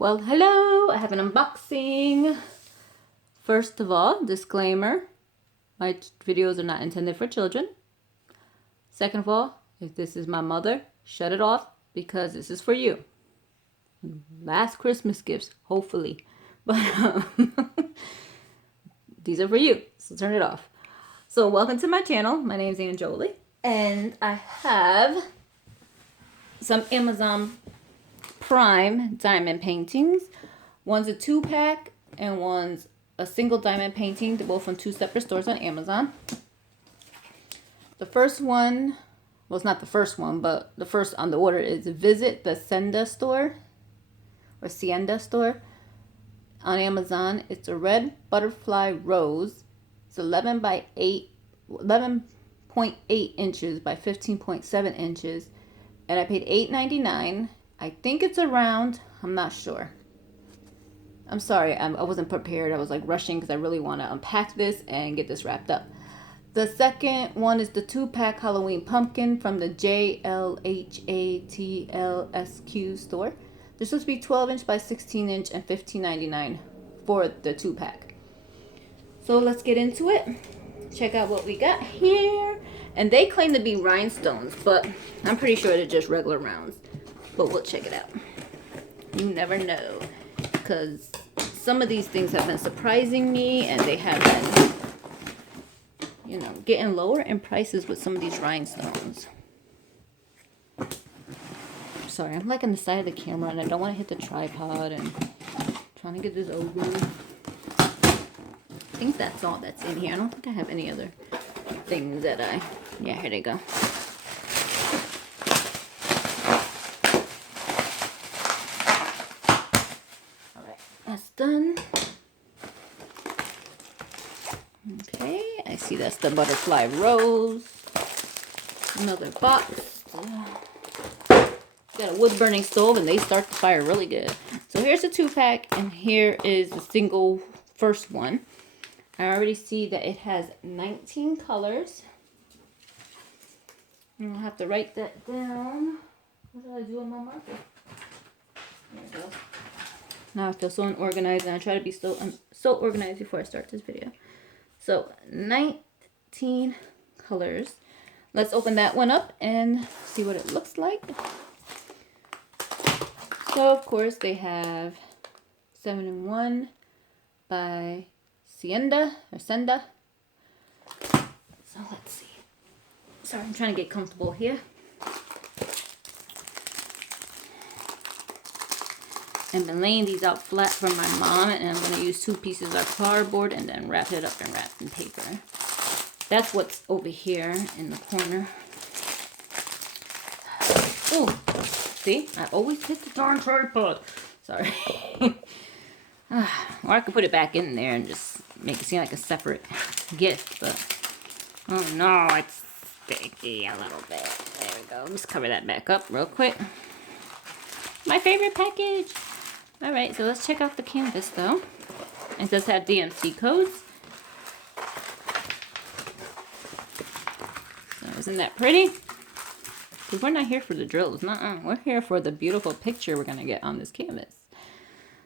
Well, hello, I have an unboxing. First of all, disclaimer, my videos are not intended for children. Second of all, if this is my mother, shut it off because this is for you. Last Christmas gifts, hopefully. But these are for you, so turn it off. So welcome to my channel. My name is Anjoli, and I have some Amazon Prime diamond paintings. One's a 2-pack and one's a single diamond painting. They're both from 2 separate stores on Amazon. The first one, well, it's not the first one, but the first on the order is Visit the Senda store or Sienda store on Amazon. It's a red butterfly rose. It's 11.8 inches by 15.7 inches, and I paid $8.99. I think it's around, I'm not sure. I'm sorry, I wasn't prepared. I was like rushing because I really want to unpack this and get this wrapped up. The second one is the 2-pack Halloween pumpkin from the JLHATLSQ store. They're supposed to be 12-inch by 16-inch and $15.99 for the 2-pack. So let's get into it. Check out what we got here. And they claim to be rhinestones, but I'm pretty sure they're just regular rounds. But we'll check it out. You never know, because some of these things have been surprising me, and they have been, you know, getting lower in prices with some of these rhinestones. Sorry, I'm like on the side of the camera, and I don't want to hit the tripod, and I'm trying to get this over. I think that's all that's in here. I don't think I have any other things that yeah, here they go. That's done. Okay, I see that's the butterfly rose. Another box. Got a wood burning stove, and they start the fire really good. So here's the 2-pack, and here is the single first one. I already see that it has 19 colors. And I'll have to write that down. What did I do on my marker? There it goes. Now I feel so unorganized, and I try to be so organized before I start this video. So 19 colors. Let's open that one up and see what it looks like. So of course they have 7-in-1 by Senda. So let's see. Sorry, I'm trying to get comfortable here. I've been laying these out flat for my mom, and I'm going to use 2 pieces of cardboard and then wrap it up and wrap in paper. That's what's over here in the corner. Oh, see? I always hit the darn tripod. Sorry. Or I could put it back in there and just make it seem like a separate gift, but oh no, it's sticky a little bit. There we go. Let's cover that back up real quick. My favorite package. Alright, so let's check out the canvas though. It does have DMC codes. So isn't that pretty? Because we're not here for the drills. We're here for the beautiful picture we're going to get on this canvas.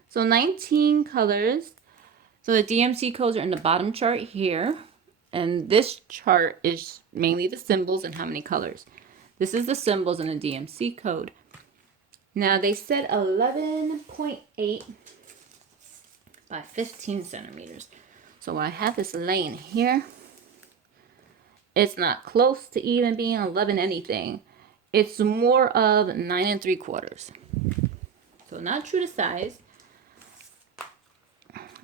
So 19 colors. So the DMC codes are in the bottom chart here. And this chart is mainly the symbols and how many colors. This is the symbols and the DMC code. Now, they said 11.8 by 15 centimeters. So I have this laying here. It's not close to even being 11 anything. It's more of 9 3/4. So not true to size.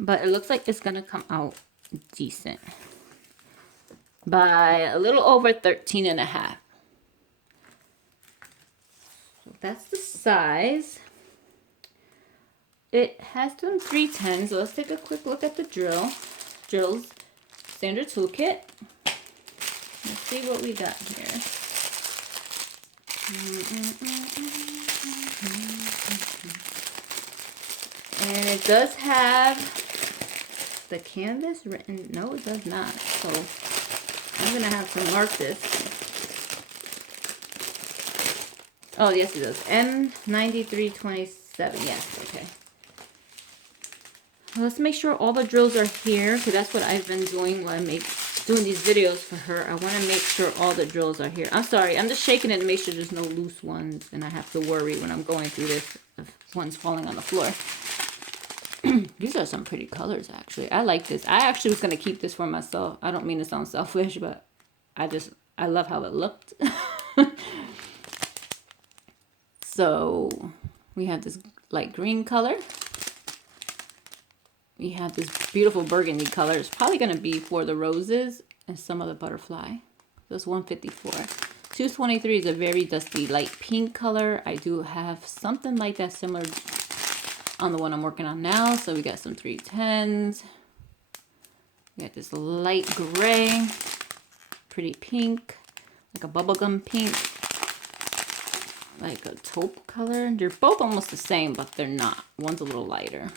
But it looks like it's going to come out decent. By a little over 13.5. That's the size. It has them 310, so let's take a quick look at the drills. Standard toolkit. Let's see what we got here. And it does have the canvas written. No, it does not. So I'm going to have to mark this. Oh, yes, it does. M9327. Yes, okay. Let's make sure all the drills are here, because that's what I've been doing while I'm doing these videos for her. I want to make sure all the drills are here. I'm sorry, I'm just shaking it to make sure there's no loose ones, and I have to worry when I'm going through this if one's falling on the floor. These are some pretty colors, actually. I like this. I actually was going to keep this for myself. I don't mean to sound selfish, but I love how it looked. So we have this light green color. We have this beautiful burgundy color. It's probably going to be for the roses and some of the butterfly. That's 154. 223 is a very dusty light pink color. I do have something like that similar on the one I'm working on now. So we got some 310s. We got this light gray, pretty pink, like a bubblegum pink, like a taupe color. They're both almost the same, but they're not. One's a little lighter.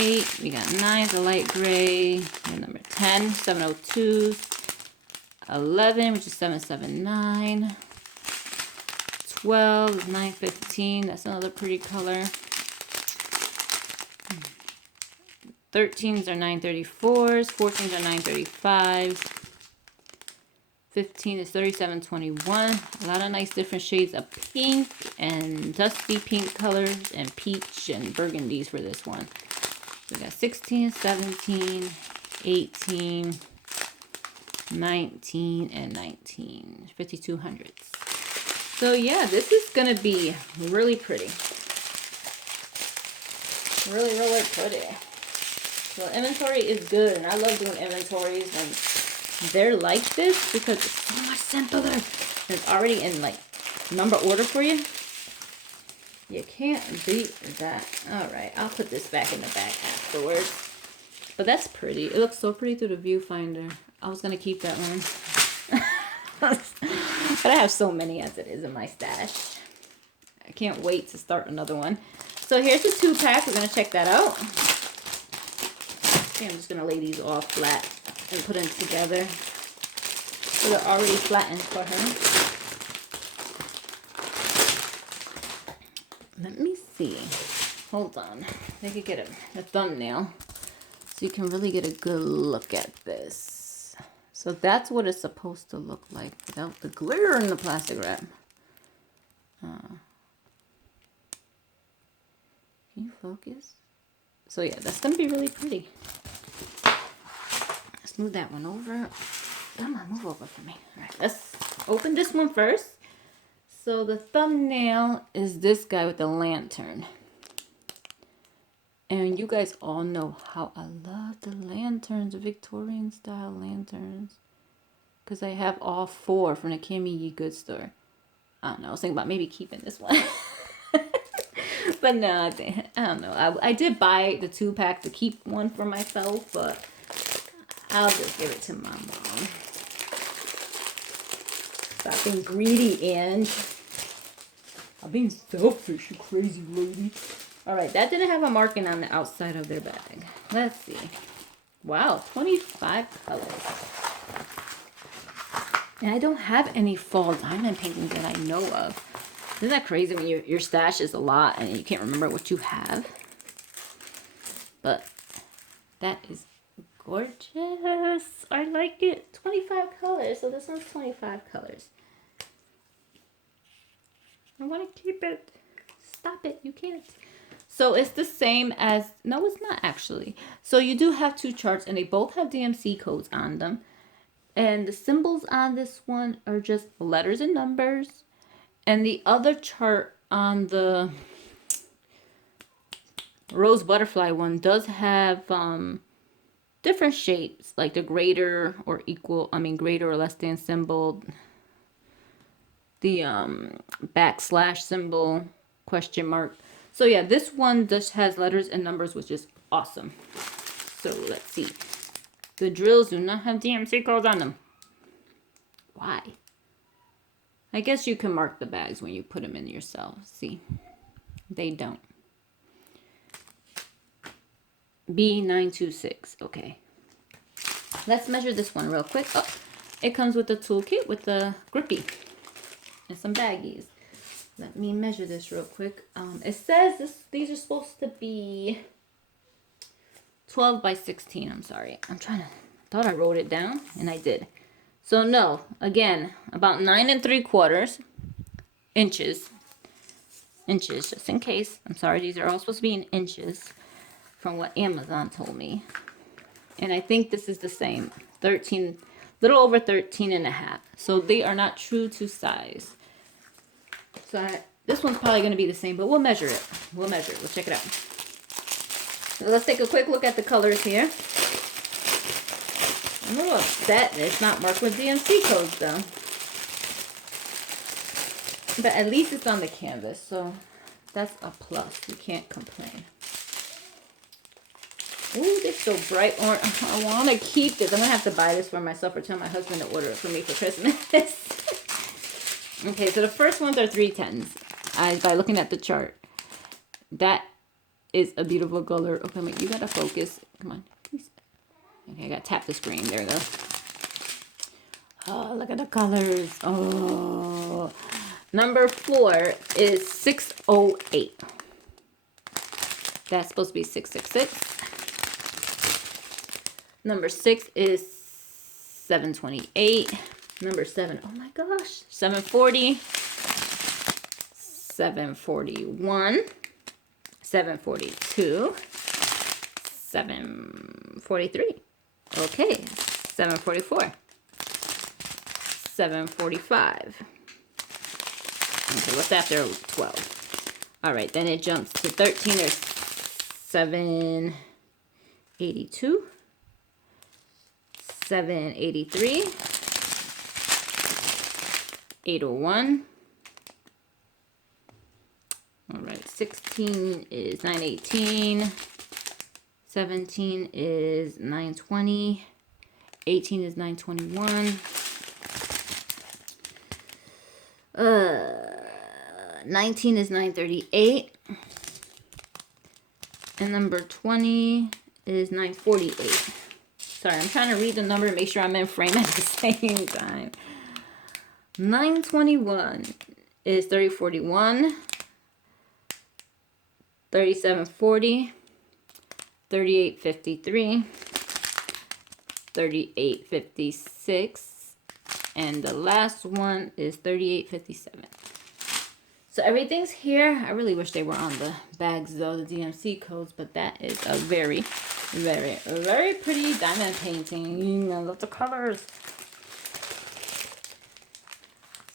8, we got 9, the light gray, and number 10, 702s, 11, which is 779, 12, 915, that's another pretty color. 13s are 934s, 14s are 935s, 15 is 3721. A lot of nice different shades of pink and dusty pink colors and peach and burgundies for this one. We got 16, 17, 18, 19, and 19. 5200s. So yeah, this is going to be really pretty. Really, really pretty. So inventory is good, and I love doing inventories when they're like this because it's so much simpler. It's already in like number order for you. You can't beat that. Alright, I'll put this back in the bag afterwards. But that's pretty. It looks so pretty through the viewfinder. I was going to keep that one. But I have so many as it is in my stash. I can't wait to start another one. So here's the 2-pack. We're going to check that out. Okay, I'm just going to lay these all flat and put them together. So they're already flattened for her. Let me see. Hold on. I could get a thumbnail so you can really get a good look at this. So that's what it's supposed to look like without the glitter in the plastic wrap. Can you focus? So yeah, that's going to be really pretty. Let's move that one over. Come on, move over for me. All right, let's open this one first. So the thumbnail is this guy with the lantern. And you guys all know how I love the lanterns, the Victorian style lanterns. Because I have all 4 from the Kimmy Ye Good store. I don't know, I was thinking about maybe keeping this one. But no, I don't know. I did buy the 2-pack to keep one for myself, but I'll just give it to my mom. Stop being greedy, and I'm being selfish, you crazy lady. Alright, that didn't have a marking on the outside of their bag. Let's see. Wow, 25 colors. And I don't have any fall diamond paintings that I know of. Isn't that crazy when your stash is a lot and you can't remember what you have? But that is gorgeous. I like it. 25 colors. So this one's 25 colors. I want to keep it. Stop it. You can't. So it's the same as... No, it's not actually. So you do have 2 charts and they both have DMC codes on them. And the symbols on this one are just letters and numbers. And the other chart on the rose butterfly one does have different shapes. Like the greater or equal, greater or less than symbol. The backslash symbol, question mark. So yeah, this one just has letters and numbers, which is awesome. So let's see. The drills do not have DMC codes on them. Why? I guess you can mark the bags when you put them in yourself. See? They don't. B926. Okay. Let's measure this one real quick. Oh, it comes with a toolkit with the grippy and some baggies. Let me measure this real quick. It says these are supposed to be 12 by 16, I'm sorry. Thought I wrote it down, and I did. So no, again, about 9 3/4 inches. Inches, just in case. I'm sorry, these are all supposed to be in inches from what Amazon told me. And I think this is the same, 13, little over 13 and a half. So they are not true to size. So this one's probably going to be the same, but we'll measure it. We'll measure it. We'll check it out. So let's take a quick look at the colors here. I'm a little upset that it's not marked with DMC codes though. But at least it's on the canvas, so that's a plus. You can't complain. Ooh, they're so bright orange. I want to keep this. I'm going to have to buy this for myself or tell my husband to order it for me for Christmas. Okay, so the first ones are 310s. By looking at the chart. That is a beautiful color. Okay, wait, you got to focus. Come on. Please. Okay, I got to tap the screen. There we go. Oh, look at the colors. Oh. Number 4 is 608. That's supposed to be 666. Number 6 is 728. Number 7, oh my gosh, 740. 741. 742. 743. Okay, 744. 745. Okay, what's after 12? All right, then it jumps to 13. There's 782. 783. 801. All right, 16 is 918. 17 is 920. 18 is 921. 19 is 938. And number 20 is 948. Sorry, I'm trying to read the number and make sure I'm in frame at the same time. 921 is 3041. 3740. 3853. 3856. And the last one is 3857. So everything's here. I really wish they were on the bags though, the DMC codes, but that is a very, very, very pretty diamond painting. I love the colors.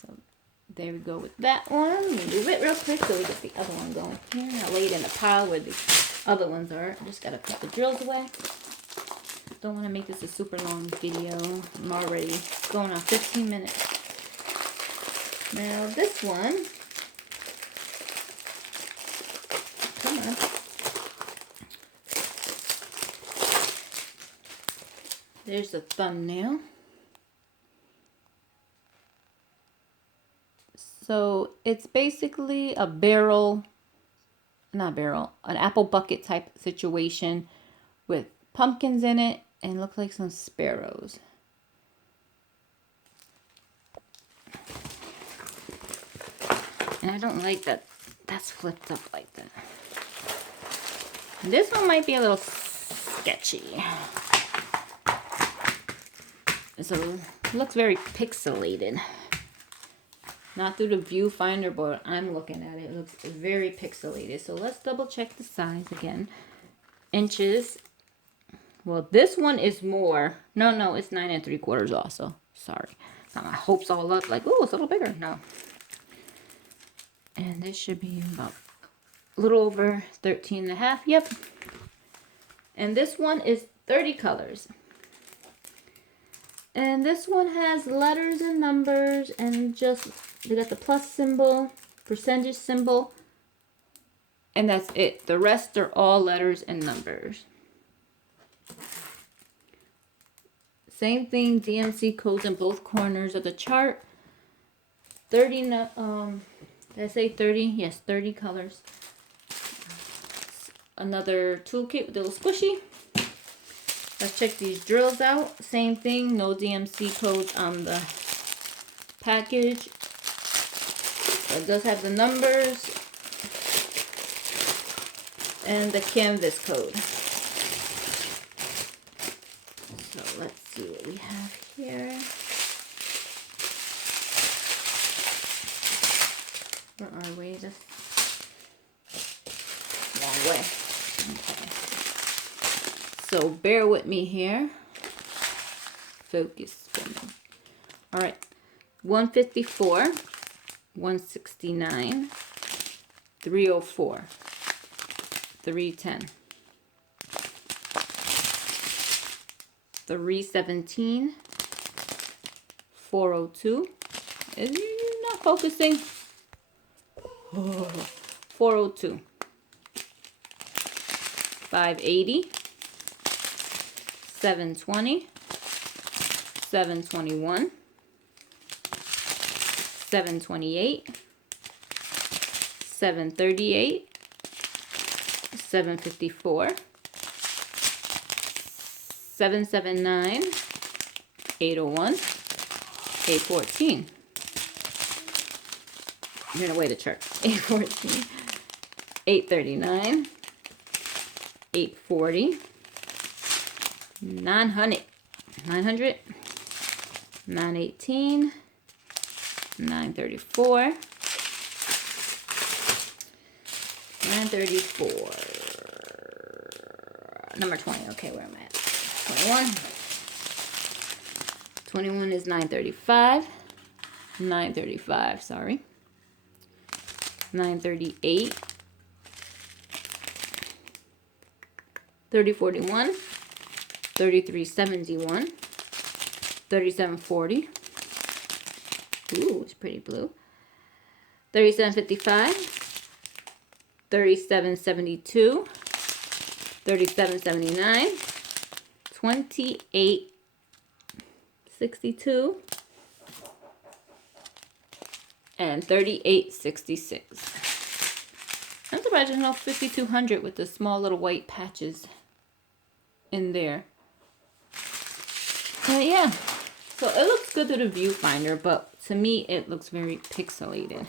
So there we go with that one. Let me move it real quick so we get the other one going here. I'll lay it in the pile where the other ones are. I just gotta put the drills away. Don't want to make this a super long video. I'm already going on 15 minutes. Now this one, come on. There's the thumbnail. So it's basically a barrel, not barrel, an apple bucket type situation with pumpkins in it and look like some sparrows. And I don't like that that's flipped up like that. This one might be a little sketchy. So it looks very pixelated. Not through the viewfinder, but I'm looking at it. It looks very pixelated. So let's double check the size again. Inches. Well, this one is more. No, it's 9 3/4 also. Sorry. Got my hopes all up like, oh, it's a little bigger. No. And this should be about a little over 13 and a half. Yep. And this one is 30 colors. And this one has letters and numbers and just, they got the plus symbol, percentage symbol, and that's it. The rest are all letters and numbers. Same thing, DMC codes in both corners of the chart. 30, did I say 30? Yes, 30 colors. Another toolkit with a little squishy. Let's check these drills out. Same thing, no DMC codes on the package. It does have the numbers and the canvas code. So let's see what we have here. Where are we? Just wrong way. Okay. So bear with me here. Focus spinning. All right. 154, 169, 304, 310, 317, 402. Is not focusing. 402, 580, 720, 721, 728, 738, 754, 779, 801, 814. You're gonna weigh the chart. 814, 839, 840, 900, 900, 918, 934, 934, number 20. Okay, where am I at? 21. 21 is 935, 935, sorry. 938, 3041, 3371, 3740. Ooh, it's pretty blue. 3755, 3772, 3779, 2862, and 3866. I'm surprised there's no 5200 with the small little white patches in there. Yeah, so it looks good to the viewfinder, but to me it looks very pixelated.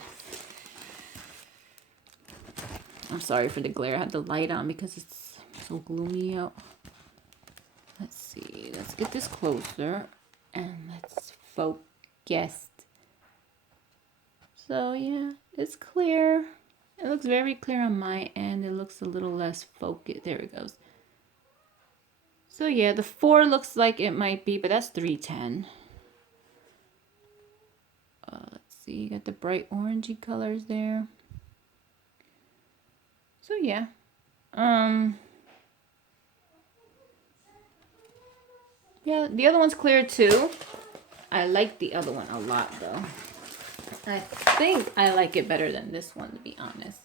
I'm sorry for the glare. I have the light on because it's so gloomy out. Let's see. Let's get this closer and let's focus. So yeah, it's clear. It looks very clear on my end. It looks a little less focused. There it goes. So yeah, the 4 looks like it might be, but that's 310. Let's see, you got the bright orangey colors there. So yeah. Yeah, the other one's clear too. I like the other one a lot though. I think I like it better than this one, to be honest.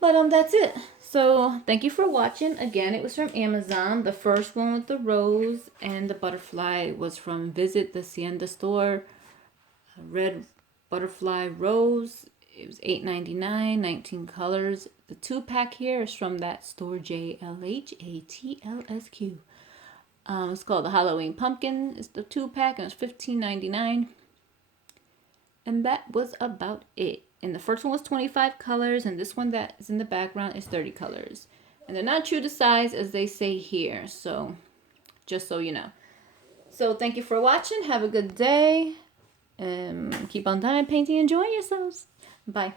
But that's it. So thank you for watching. Again, it was from Amazon. The first one with the rose and the butterfly was from Visit the Hacienda store. Red butterfly rose. It was $8.99, 19 colors. The 2-pack here is from that store, JLHATLSQ. It's called the Halloween Pumpkin. It's the 2-pack and it's $15.99. And that was about it. And the first one was 25 colors, and this one that is in the background is 30 colors. And they're not true to size, as they say here. So, just so you know. So, thank you for watching. Have a good day. Keep on diamond painting. Enjoy yourselves. Bye.